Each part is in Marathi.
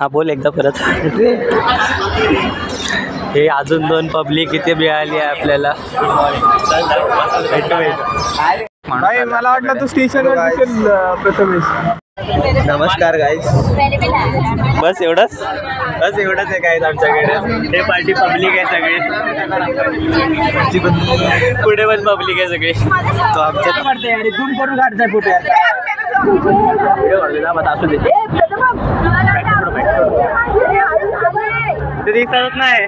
हा बोल एकदा परत. हे अजून 2 पब्लिक इथे मिळाली आहे आपल्याला. भाई मला वाटलं तू स्टेशनवर दिसेल प्रथमेश. नमस्कार गाईज. बस एवढंच आहे गाईज आमच्याकडे. हे पार्टी पब्लिक आहे सगळे. पुढे पण पब्लिक आहे सगळे. तो आमच्या झूम करून काढताय फोटो. असू दे ते दिसतच नाही.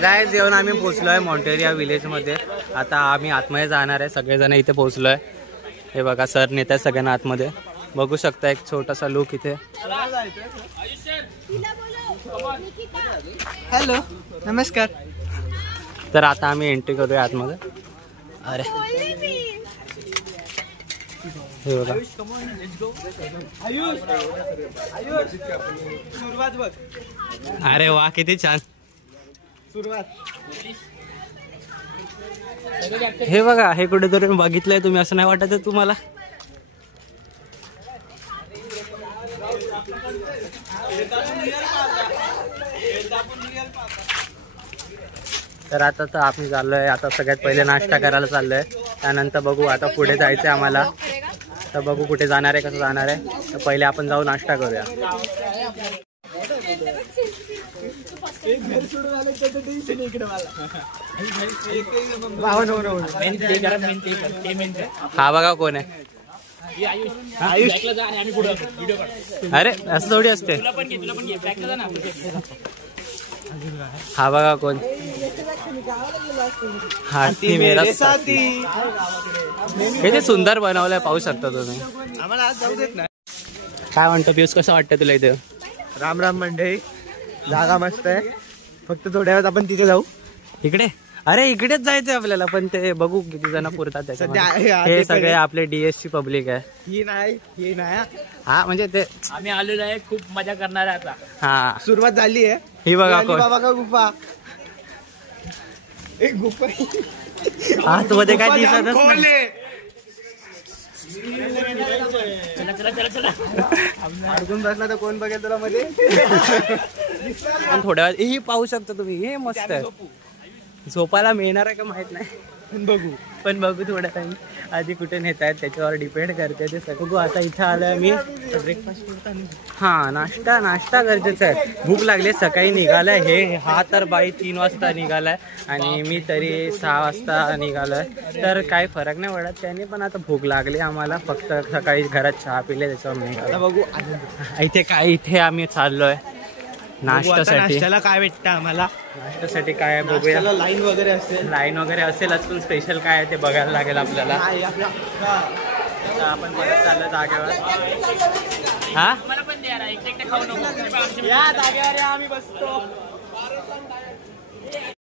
गाईज येऊन आम्ही पोहोचलोय मॉन्टेरिया विलेज मध्ये. आता आम्ही आतमध्ये जाणार आहे. सगळेजण इथे पोहोचलोय. हे बघा सर नेत आहे सगळ्यांना आतमध्ये. बघू शकता एक छोटासा लुक इथे. हॅलो नमस्कार. तर आता आम्ही एंट्री करूया आतमध्ये. अरे हे बघा अरे वा किती छान सुरुवात. हे बघा हे कुठेतरी बघितलंय तुम्ही, असं नाही वाटत तुम्हाला? तर आता आम्ही चाललोय. आता सगळ्यात पहिले नाश्ता करायला चाललोय. त्यानंतर बघू आता पुढे जायचंय आम्हाला. तर बघू कुठे जाणार आहे, कसं जाणार आहे. तर पहिले आपण जाऊ नाश्ता करूया. हा बघा कोण आहे. अरे असं थोडी असते. हा बघा कोण. हाती मेरा साथी. किती सुंदर बनवलंय पाहू शकता तुम्ही. काय म्हणतो पियुष, कसं वाटतं तुला इथे? राम राम मंडळी. जागा मस्त आहे. फक्त थोड्या वेळात आपण तिथे जाऊ. इकडे अरे इकडेच जायचंय आपल्याला. पण ते बघू किती जण पुरतात त्याच्यामध्ये. हे सगळे आपले डीएससी पब्लिक आहे. ही नाही हा म्हणजे ते आम्ही आलेलो आहे. खूप मजा करणार आहे आता. हा सुरुवात झाली आहे. ही बघा कोण. बाबा का गुफा. एक गुफा आतमध्ये काय दिसतच नाही. अडकून बसला तर कोण बघेल तुला मध्ये. पण थोड्या वेळ ही पाहू शकता तुम्ही. हे मस्त आहे. झोपायला मिळणार आहे का माहित नाही. पण बघू थोड्या टाइम. आधी कुठे नेत आहेत त्याच्यावर डिपेंड करते ते सगळं. बघू आता इथं आलोय मी. ब्रेकफास्ट हा नाश्ता गरजेचा आहे. भूक लागली. सकाळी निघालाय. हा तर बाई 3 वाजता निघालाय आणि मी तरी 6 वाजता निघालोय. तर काही फरक नाही पडत त्याने. पण आता भूक लागली आम्हाला. फक्त सकाळी घरात चहा पिले त्याच्यावर निघाला. बघू इथे आम्ही चाललोय नाश्त्यासाठी. काय भेटतं आम्हाला? नाश्त्यासाठी काय बघूया. लाईन वगैरे असेलच. पण स्पेशल काय आहे ते बघायला लागेल आपल्याला. आपण परत चाललो जागेवर. हा आम्ही बसतो.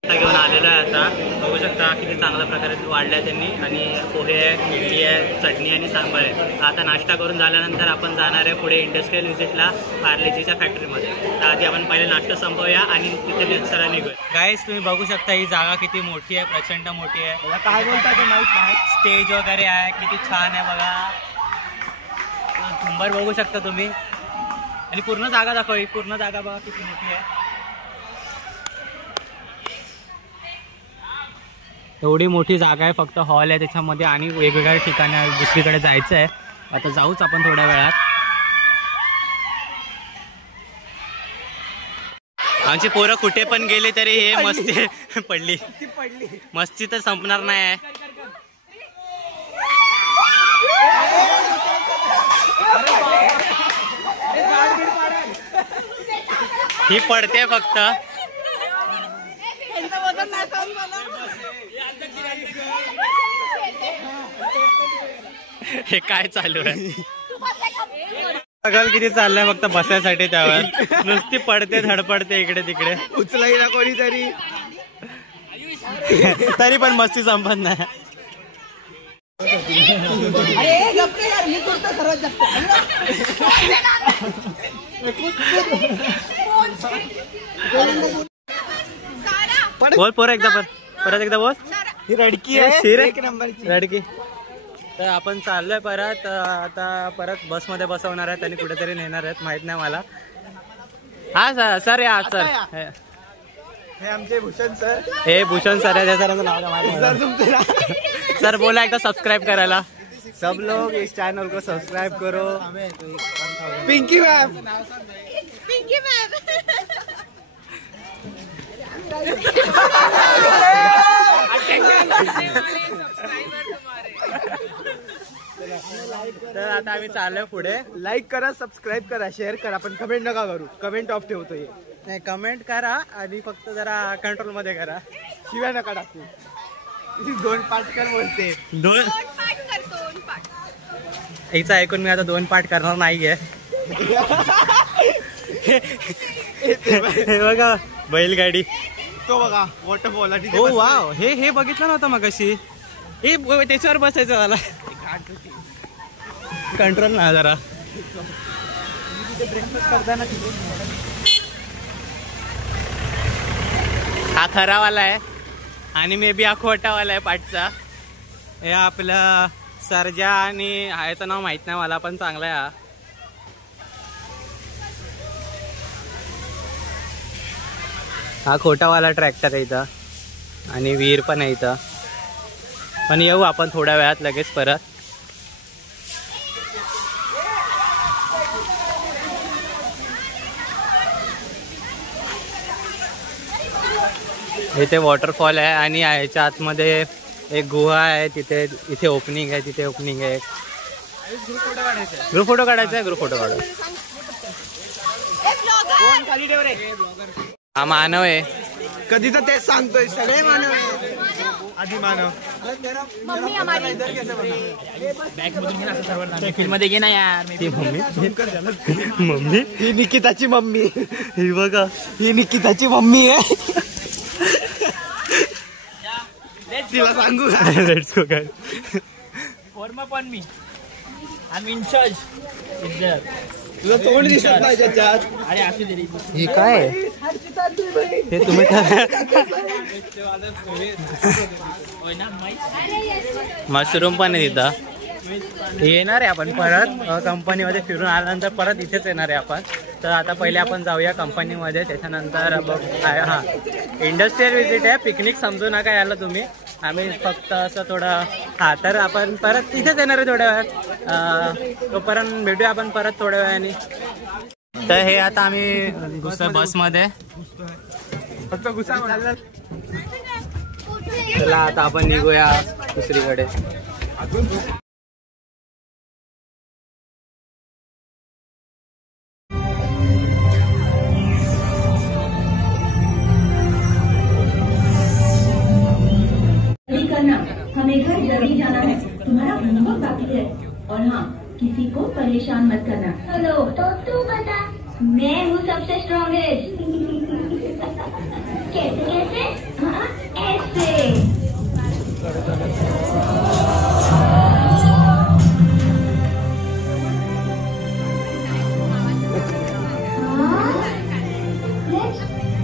घेऊन आलेलो आहे. आता बघू शकता किती चांगल्या प्रकारे वाढल्या त्यांनी. आणि पोहे आहे, इडली आहे, चटणी आणि सांबार आहे. आता नाश्ता करून झाल्यानंतर आपण जाणार आहे पुढे इंडस्ट्रियल व्हिजिटला पार्लेजीच्या फॅक्टरीमध्ये. तर आधी आपण पहिले नाश्ता संपवूया आणि तिथे नेक्स्ट निघूया. गाईज तुम्ही बघू शकता ही जागा किती मोठी आहे. प्रचंड मोठी आहे. काय बोलता ते माहित नाही. स्टेज वगैरे आहे. किती छान आहे बघा. नंबर बघू शकता तुम्ही. आणि पूर्ण जागा दाखव. ही पूर्ण जागा बघा किती मोठी आहे. एवढी मोठी जागा आहे. फक्त हॉल आहे त्याच्यामध्ये आणि वेगवेगळ्या ठिकाणी दुसरीकडे जायचं आहे. आता जाऊच आपण थोड्या वेळात. आमची पोरं कुठे पण गेले तरी हे मस्ती पडली. मस्ती तर संपणार नाही आहे. ही पडते फक्त. हे काय चालू आहे? सगळं किती चाललंय फक्त बसायसाठी. त्यावर नुसती पडते धडपडते इकडे तिकडे. उचलाही ना कोणीतरी. तरी पण मस्ती संपत नाही. बोल पोरं एकदा परत एकदा बोल. ही रडकी शिर आहे आहे? एक नंबरची. रडकी. तर आपण चाललोय परत आता परत बसमध्ये बसवणार आहेत आणि कुठेतरी नेणार आहेत माहित नाही मला. हा सर या आता सर. हे आमचे भूषण सर. हे भूषण सर आहे. त्या सरांचं नाव काय माहित सर नाही. तुमचे नाव? सर बोला एकदा सबस्क्राईब करायला. सब लोग इस चैनल को सब्सक्राइब करो. पिंकी मैम. पिंकी मैम. तर आता आम्ही चाललोय पुढे. लाईक करा, सबस्क्राईब करा, शेअर करा, पण कमेंट नका करू. कमेंट ऑफ ठेवतो हे. नाही कमेंट करा आणि फक्त जरा कंट्रोल मध्ये करा. शिवाय नका टाकू. 2 पाठ कर बोलते. 2 पाठ करतो. हिचं ऐकून मी आता 2 पाठ करणार नाहीये. हे बघा बैलगाडी. तो बघा वॉटरफॉल. हो वाव. हे बघितलं नव्हतं मग कशी. हे त्याच्यावर बसायचं मला. कंट्रोल ना जरा. ब्रेकफास्ट करताना हा खरावाला आहे आणि मे बी हा खोटावाला आहे पाठचा. हे आपलं सर्जा आणि ह्याचं नाव माहित नाही मला पण चांगला आहे हा. हा खोटावाला ट्रॅक्टर आहे इथं आणि विहीर पण आहे इथं. पण येऊ आपण थोड्या वेळात लगेच परत. इथे वॉटरफॉल आहे आणि ह्याच्या आतमध्ये एक गुहा आहे. तिथे इथे ओपनिंग आहे. तिथे ओपनिंग आहे. ग्रुप फोटो काढायचा आहे. ग्रुप फोटो काढू. हा मानव आहे. कधी तर तेच सांगतोय. सगळे मानव आहे. आधी मानव. मम्मी हमारी. बॅग मधून घे ना असं सर्वांना. फिल्म मध्ये घे ना यार. ती मम्मी ही निकिताची मम्मी. ही बघा. ही निकिताची मम्मी आहे. तिला सांगू लेट्स गो काय. फॉर्मा पण मी. I in charge. तुला तोंड दिसत नाही त्याच्यात. अरे असू दे रे. ही काय हे तुम्ही होय ना माहिती. मशरूम पण आहे तिथं. येणार आहे आपण परत कंपनीमध्ये फिरून आल्यानंतर परत इथेच येणार आहे आपण. तर आता पहिले आपण जाऊया कंपनीमध्ये. त्याच्यानंतर बघ हा इंडस्ट्रियल व्हिजिट आहे. पिकनिक समजू नका याला तुम्ही. आम्ही फक्त असं थोडं हा. तर आपण परत इथेच येणार आहे थोड्या वेळात. तोपर्यंत भेटूया आपण परत थोड्या वेळाने. तर हे आता आम्ही दुसऱ्या बसमध्ये. फक्त गुस्सा. चला आता आपण निघूया दुसरीकडे. करना, हमें घर जल्दी जाना है. तुम्हारा होमवर्क बाकी है. और हाँ, किसी को परेशान मत करना. हेलो, तो तू बता. मैं हूँ सबसे स्ट्रॉन्गेस्ट. कैसे कैसे? हाँ ऐसे.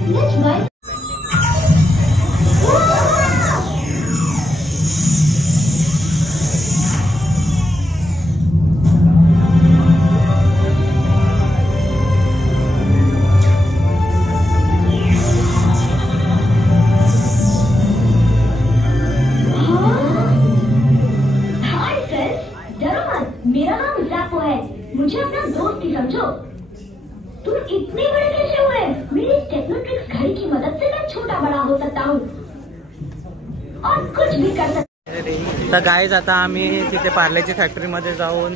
Let's go. मुझे अपना दोस्त ही समझो. तुम इतने बड़े कैसे हुए? मेरी टेक्नोट्रिक्स घड़ी की मदद से मैं छोटा बड़ा हो सकता हूँ और कुछ भी कर सकता. तर गाईज आता आम्ही तिथे पार्लेची फॅक्टरीमध्ये जाऊन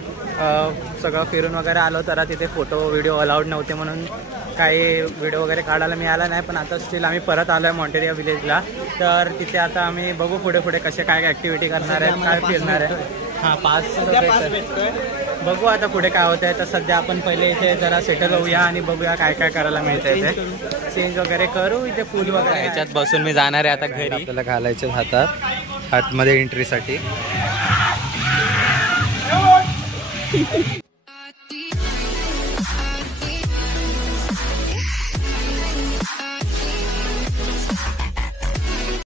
सगळं फिरून वगैरे आलो. तर तिथे फोटो व्हिडिओ अलाउड नव्हते म्हणून काही व्हिडिओ वगैरे काढायला मिळाला नाही. पण आता स्टील आम्ही परत आलो आहे मॉन्टेरिया विलेजला. तर तिथे आता आम्ही बघू पुढे पुढे कसे काय ॲक्टिव्हिटी करणार आहे, काय फिरणार आहे. हां 5 बघू आता पुढे काय होत आहे. तर सध्या आपण पहिले इथे जरा सेटल होऊया आणि बघूया काय काय करायला मिळतं. इथे चेंज वगैरे करू. इथे पूल वगैरे ह्याच्यात बसून मी जाणार आहे आता घरी. आपल्याला घालायचे हातात आतमध्ये एंट्रीसाठी.